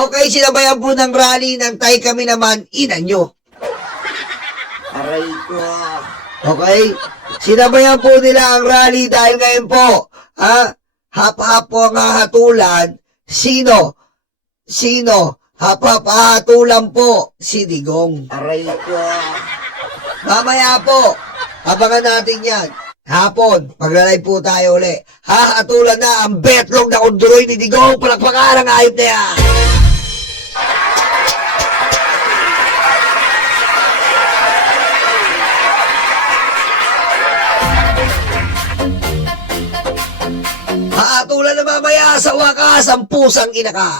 Okay, sinabayan po ng rally ng Tay Kami Naman, ina nyo. Aray ko. Okay? Sinabayan po nila ang rally dahil ngayon po, hap-hap po ang hahatulan. Sino? Hap-hap hahatulan po si Digong. Aray ko. Mamaya po, abangan natin yan. Hapon, maglalay po tayo uli. Hahatulan na ang betlong na kunduroy ni Digong. Palakpakan ang ayop na yan. Hahatulan na mamaya sa wakas ang pusang ina ka.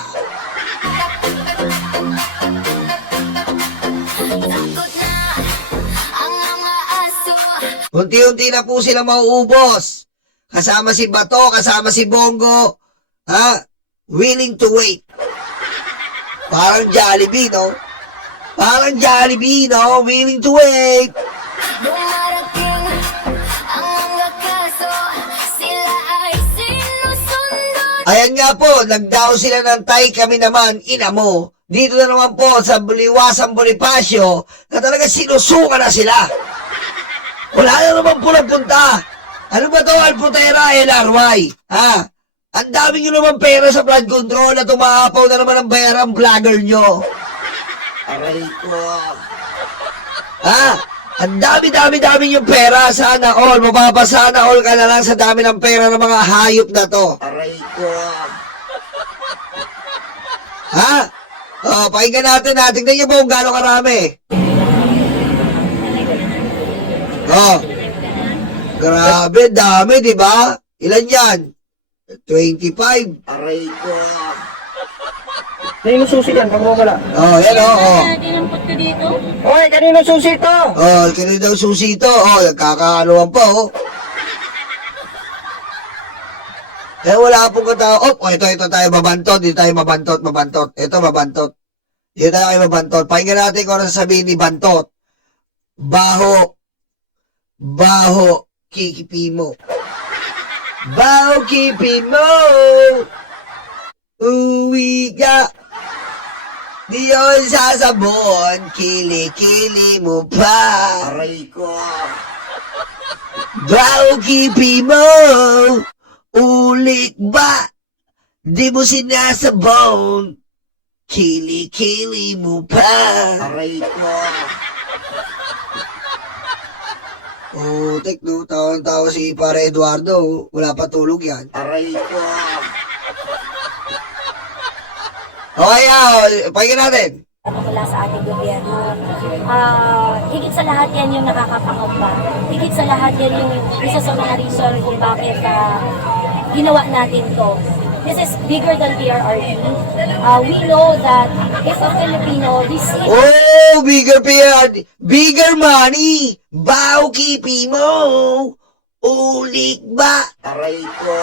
Unti-unti na po sila mauubos. Kasama si Bato, kasama si Bongo. Willing to wait. Parang Jollibee, no? Parang Jollibee, no? Willing to wait. Dumarating ang mga kaso, sila ay sinusunod. Ayan nga po, nagdaw sila ng Tay Kami Naman, ina mo. Dito na naman po sa Liwasang Bonifacio na talaga sinusuka na sila. Wala na naman po nagpunta. Ano ba to, Alputera, LRY? Ang dami nyo naman pera sa flood control at umaapaw na naman ang bayarang vlogger nyo. Aray ko. Ang dami yung pera. Sana all. Mapapasana all ka na lang sa dami ng pera ng mga hayop na to. Aray ko. Pakinggan natin. Tingnan nyo po kung gaano karami. Grabe, dami, di ba? Ilan yan? 25. Aray ko. Kanino susi yan? Pag wala. Yan o. Dinampot ka dito? Oy, kanino susi to? Kanina daw susi ito. Nagkakaanuhan pa, wala pong katao. Ito tayo mabantot. Dito tayo mabantot. Ito, mabantot. Dito tayo mabantot. Pakinggan natin kung ano sasabihin ni Bantot. Baho, kikipi mo. Baho, kipi mo. Uwi ka. Diyon sa sabon, kili-kili mo pa. Aray ko. Baho, kipi mo. Ulik ba? Di mo sinasabon. Kili-kili mo pa. Aray ko. Tek, no? Tawa si Pare Eduardo. Wala pa tulog yan. Aray ko. Pakinggan natin. Mula sa ating gobyerno. Higit sa lahat yan yung nakakapangamba. Higit sa lahat yan yung isa sa mga reason kung bakit ginawa natin to. This is bigger than PRRD. We know that if a Filipino receives Bigger money. Baho, kipi mo. Ulik ba? Aray ko.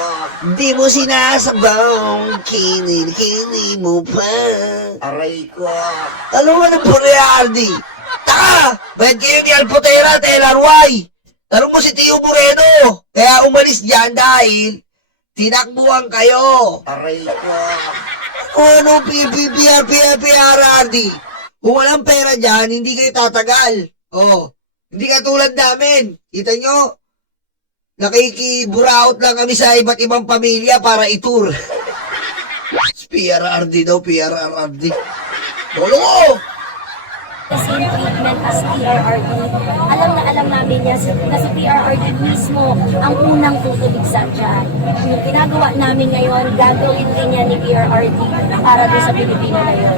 Di mo sinasabong. Kili-kili mo pa. Aray ko. Ano nga ng Puriardi? Taka! Ba't kayo ni Alputera at LRY? Tanong mo si Tio Moreno. Kaya umalis dyan dahil tinakbuhan kayo. Aray ko. Ano PRRD? Kung walang pera dyan, hindi kayo tatagal. Hindi katulad namin. Kita nyo? Nakikiburaot lang kami sa iba't ibang pamilya para itour. PRRD daw, PRRD. Bolo ko! the same treatment as PRRD. Alam namin yan na si PRRD mismo ang unang tutuligsa dyan. Yung ginagawa namin ngayon, gagawin din yan ni PRRD para doon sa Pilipino na yun.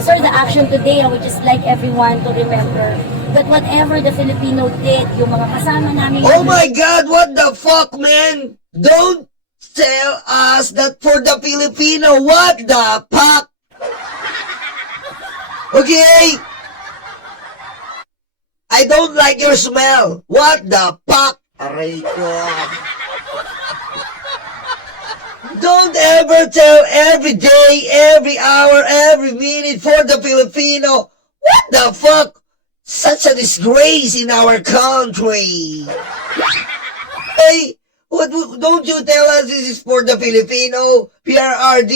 Sir, the action today, I would just like everyone to remember that whatever the Filipino did, yung mga kasama namin... Oh my God, what the fuck, man? Don't tell us that for the Filipino, what the fuck? Okay? I don't like your smell. What the fuck? Aray ko. Don't ever tell every day, every hour, every minute for the Filipino. What the fuck? Such a disgrace in our country. Hey, Don't you tell us this is for the Filipino? PRRD,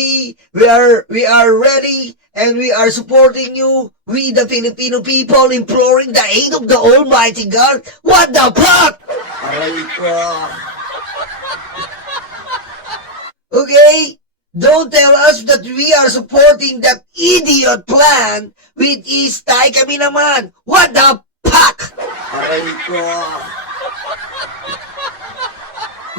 we are ready and we are supporting you. We the Filipino people imploring the aid of the Almighty God. What the fuck? Aray ko. Okay? Don't tell us that we are supporting that idiot plan with is Tay kami naman. What the fuck? Aray ko.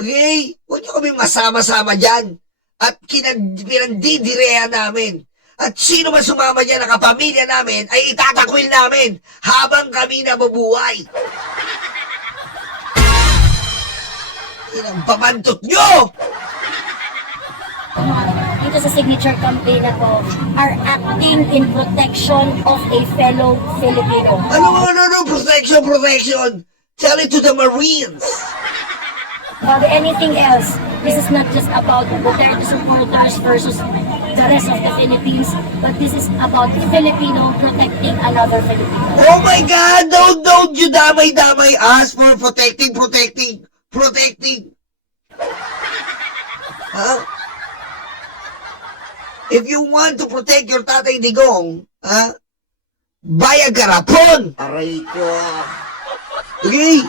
Okay? Huwag niyo kami masama-sama dyan. At pinandidirehan namin. At sino man sumama dyan na kapamilya namin ay itatakwil namin habang kami nabubuhay. Ilang pamantot nyo! Dito sa signature campaign na to are acting in protection of a fellow Filipino. Ano, protection. Tell it to the Marines. Anything else, this is not just about Duterte supporters versus the rest of the Philippines, but this is about Filipino protecting another Filipino. Oh my God! Don't you damay-damay us for protecting. Huh? If you want to protect your Tatay Digong, buy a garapon! Aray ko. Okay?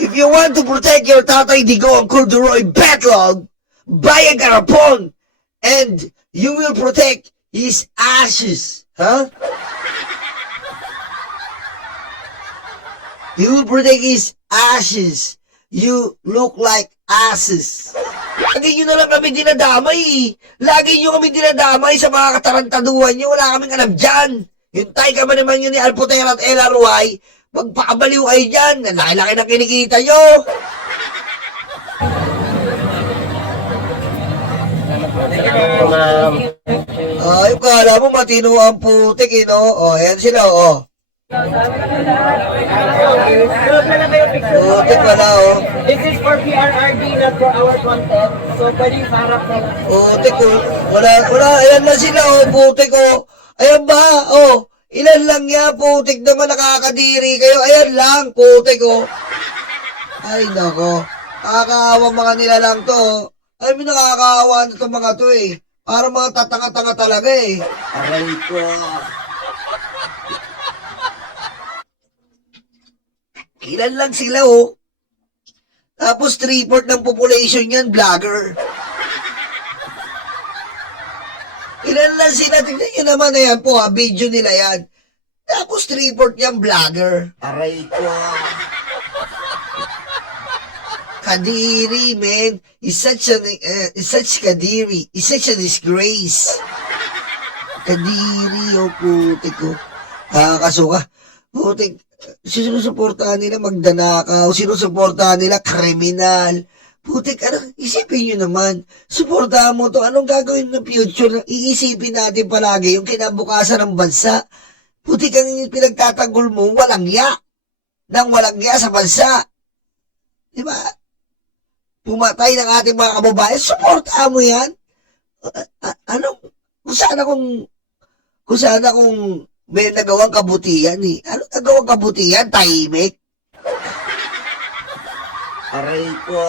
If you want to protect your Tatay Digong, Corduroy Betlog, buy a garapon! And you will protect his ashes. Huh? You will protect his ashes. You look like asses. Lagi nyo na lang kami dinadamay eh. Lagi nyo kami dinadamay sa mga katarantaduhan nyo. Wala kaming alam dyan. Yung tay ka ba naman yun ni Alpotera at LRY, magpakabaliw kayo dyan. Ang laki-laki na kinikita nyo. Ay, kala mo matino ang putik eh, no? O, ayan sila, o. Putik wala, o. This is for PRRD, not for our content. So, pwedeng sarap na lang. Putik, o. Wala, ayan na sila, o. Putik, o. Ayan ba, o. Ilan lang yan, putik naman nakakadiri kayo. Ayan lang, putik, o. Ay, nako. Nakakaawa mga nila lang to, o. Ay, may nakakaawa na itong mga to, eh. Parang mga tatanga-tanga talaga, eh. Aray ko. Ilan lang sila, oh. Tapos 3/4 ng population yan, vlogger. Ilan lang sila, tignan nyo naman na yan po, ha, video nila yan. Tapos 3/4 yan, vlogger. Aray ko. Kadiri, man. Is such kadiri. Is such a disgrace. Kadiri, oh, putik, oh. Kasuka. Putik. Sinusuportahan nila magdanakaw. Sinusuportahan nila kriminal. Putik, isipin nyo naman. Suportahan mo to. Anong gagawin ng future? Iisipin natin palagi yung kinabukasan ng bansa. Putik, ang pinagtatanggol mo, walang ya. Nang walang ya sa bansa. Diba? Pumatay ng ating mga kababayan, suportahan mo yan. Kung sana kung may nagawang kabutihan eh. Ano nagawang kabutihan? Tahimik. Aray ko.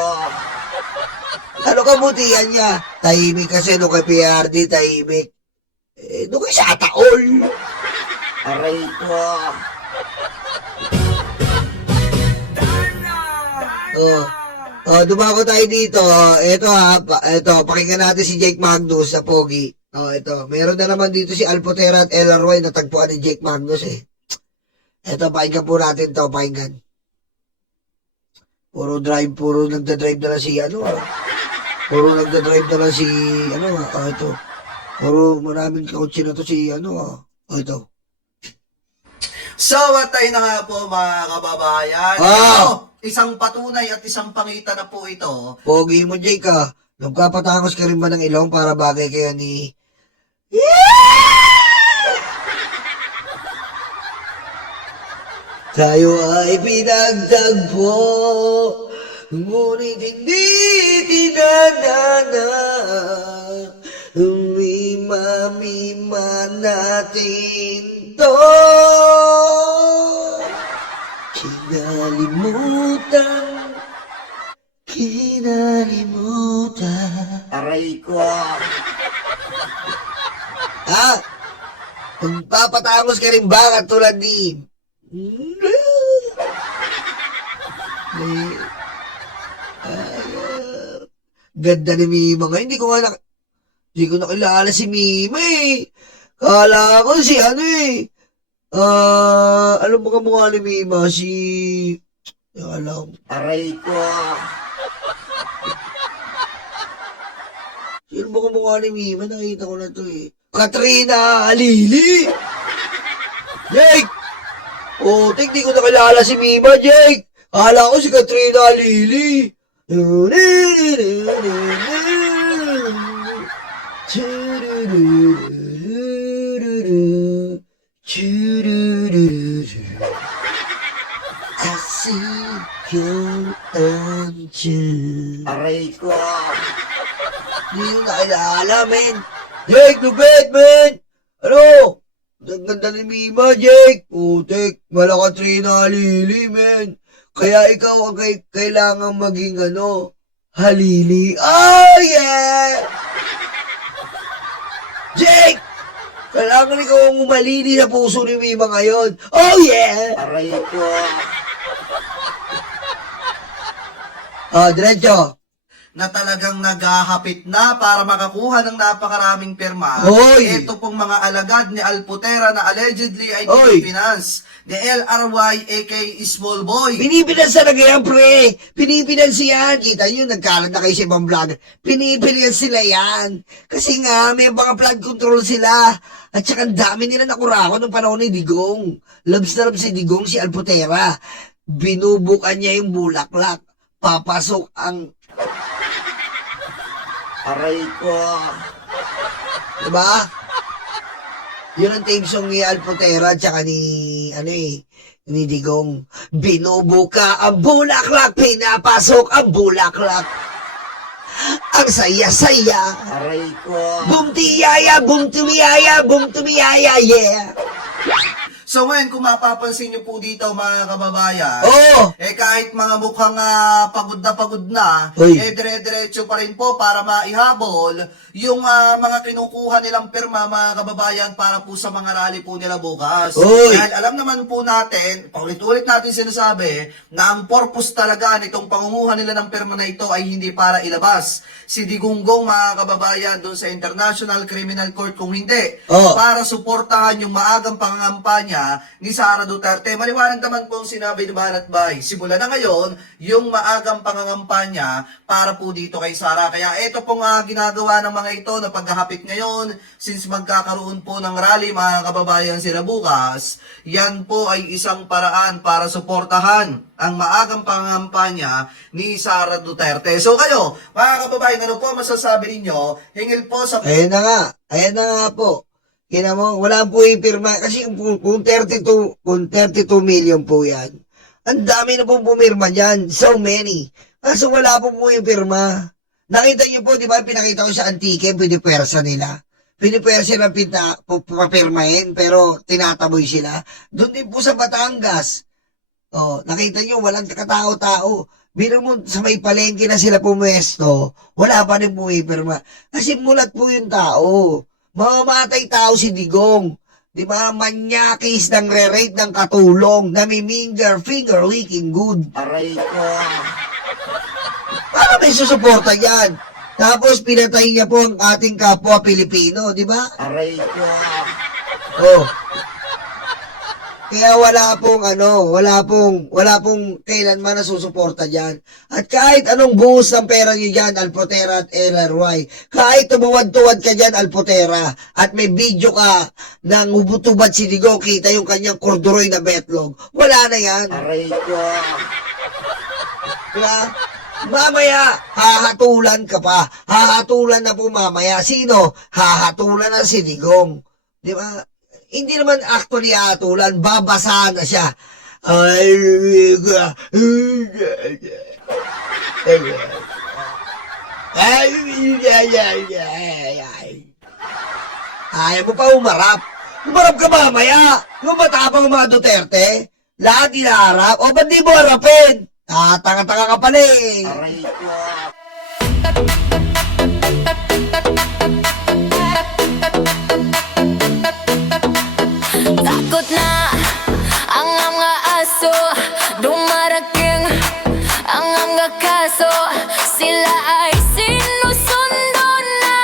Ano kabutihan niya? Tahimik kasi nung kay PRD, tahimik. Nung kay Sataol. Aray ko. Dumako tayo dito. Ito, pakinggan natin si Jake Magnus sa Pogi. Ito. Meron na naman dito si Alpotera at LRY na tagpuan ni Jake Magnus eh. Ito, pakinggan po natin to, pakinggan. Puro nagda-drive na lang si Puro nagda-drive na lang si ito. Puro maraming kotse na to si ito. So, tayo na nga po mga kababayan. Isang patunay at isang pangita na po ito. Pogi mo, Jake, ha? Nagkapatangos ka rin ba ng ilong para bagay kaya ni... Tayo ay pinagtagpo, ngunit hindi tinadana. Mima natin to. Kinalimutan kinalimutan. Aray ko. Ha? Magpapatangos ka rin ba katulad ni... Ganda ni Mima nga. Hindi ko nakilala si Mima eh. Kala ko si ano eh. Alam mo ka mukha ni Mima? Alam. Aray ko. Sino ba kumukha ni Mima? Nakita ko na to eh. Katrina Alili! Jake! Oh, di ko nakilala si Mima, Jake! Kala ko si Katrina Alili! I see your angel. Aray ko. Hindi yung nakilala, men. Jake, lupit, men. Ano? Ang ganda ni Mima, Jake. Putek, wala ka Trina Halili, men. Kaya ikaw ang kailangan maging halili. Oh, yeah! Jake! Kailangan ikaw ang umalili sa puso ni Mima ngayon. Oh, yeah! Aray ko. Diretso. Na talagang naghahapit na para makakuha ng napakaraming pirma. Hoy! Ito pong mga alagad ni Alputera na allegedly ay Hoy! finance ni LRY aka Small Boy. Pinipinas talaga yan, pre. Pinipinas yan. Kita nyo, nagkalat na kayo sa ibang vlog. Pinipinas sila yan. Kasi nga, may mga flood control sila. At saka ang dami nila nakurako ng panahon ni Digong. Labs na labs si Digong, si Alputera. Binubukan niya yung bulaklak. Papasok ang... Aray ko. Diba? Yun ang theme song ni Alputera at saka ni Digong. Binubuka ang bulaklak, pinapasok ang bulaklak. Ang saya-saya. Aray ko. Bumtiyaya, bumtumiyaya, yeah. So ngayon, kung mapapansin nyo po dito mga kababayan, Oo. kahit mga mukhang pagod na, Uy. dire-diretso pa rin po para maihabol yung mga kinukuha nilang pirma mga kababayan para po sa mga rally po nila bukas. Uy. Dahil alam naman po natin, paulit-ulit natin sinasabi, na ang purpose talaga nitong pangunguha nila ng pirma na ito ay hindi para ilabas si Digonggong mga kababayan doon sa International Criminal Court, kung hindi, Oo. para suportahan yung maagang pangangampanya ni Sara Duterte. Maliwanag naman po ang sinabi ni Banat Bay. Simula na ngayon, yung maagang pangangampanya para po dito kay Sara. Kaya ito pong ginagawa ng mga ito na paghahapit ngayon, since magkakaroon po ng rally mga kababayan sila bukas, yan po ay isang paraan para suportahan ang maagang pangangampanya ni Sara Duterte. So kayo, mga kababayan, ano po masasabi ninyo? Hingil po sa... Ayan na nga po. Kina mo, wala po ipirma. Kasi kung 32 million po yan, ang dami na pong pumirma dyan. So many. Kaso wala po ipirma. Nakita niyo po, di ba, pinakita ko sa Antique, pinipersa nila. Pinipersa nila papirmahin, pero tinataboy sila. Doon din po sa Batangas. Oh, nakita niyo, walang katao-tao. Biro mo sa may palengke na sila pumwesto, wala pa rin pumipirma. Kasi mulat po yung tao. Mamamatay tao si Digong. Di ba? Manyakis ng re-rate ng katulong. Namiminger, finger-licking good. Aray ko. Para may susuporta yan. Tapos pinatay niya po ang ating kapwa Pilipino. Di ba? Aray ko. Oh. Kaya wala pong kailanman na susuporta dyan. At kahit anong buhos ng pera nyo dyan, Alputera at LRY, kahit tumuwad-tuwad ka dyan, Alputera, at may video ka ng hubutubad si Digong, kita yung kanyang korduroy na betlog, wala na yan. Aray ko. Diba? Mamaya, hahatulan ka pa. Hahatulan na po mamaya. Sino? Hahatulan na si Digong. Di ba? Hindi naman actually hahatulan. Babasahan na siya. Ayaw mo pa umarap. Umarap ka mamaya. Yung matapang mga Duterte, lahat inaharap. O ba't di mo harapin? Tatanga-tanga ka pala eh. Aray ko. Takot na ang mga aso, dumarating ang mga kaso. Sila ay sinusundo na,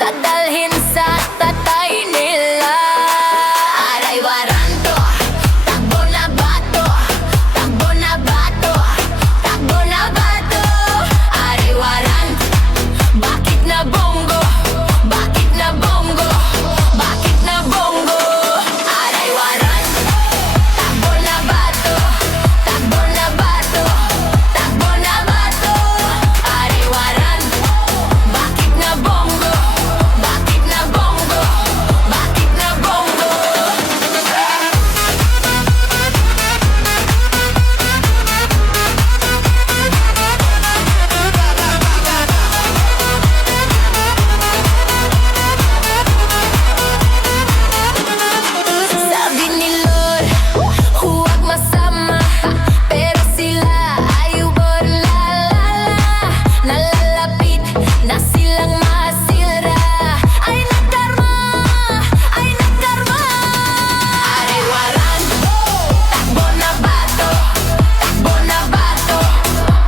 dadalhin sa tatay nila. Aray waranto, takbo na bato, takbo na bato, takbo na bato. Aray waranto, bakit na bongo, bakit na bongo, bakit na bongo. Aray waranto, takbo na bato, takbo na bato, takbo na bato. Aray waranto, bakit na bongo, bakit na bongo, bakit na bongo. Sabi ni Lord, huwag masama, pero sila ay nalalapit na silang masira. Ay nagkarma, ay nagkarma. Aray waranto, takbo na bato, takbo na bato,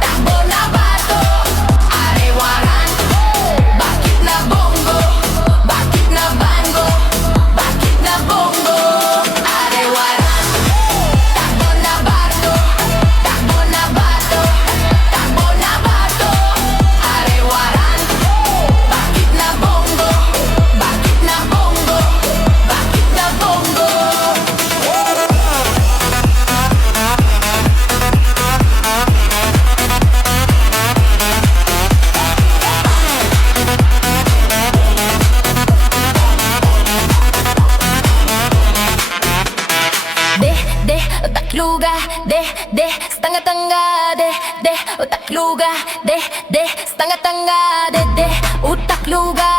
takbo na bato. Aray waranto, bakit na bongo, bakit na bango, bakit na bongo. Aray waranto, takbo na bato, takbo na bato, takbo na bato. Aray waranto, bakit na bongo, bakit na bongo, bakit na bongo. Utakluga, stanga-tanga, utakluga, stanga-tanga, utakluga,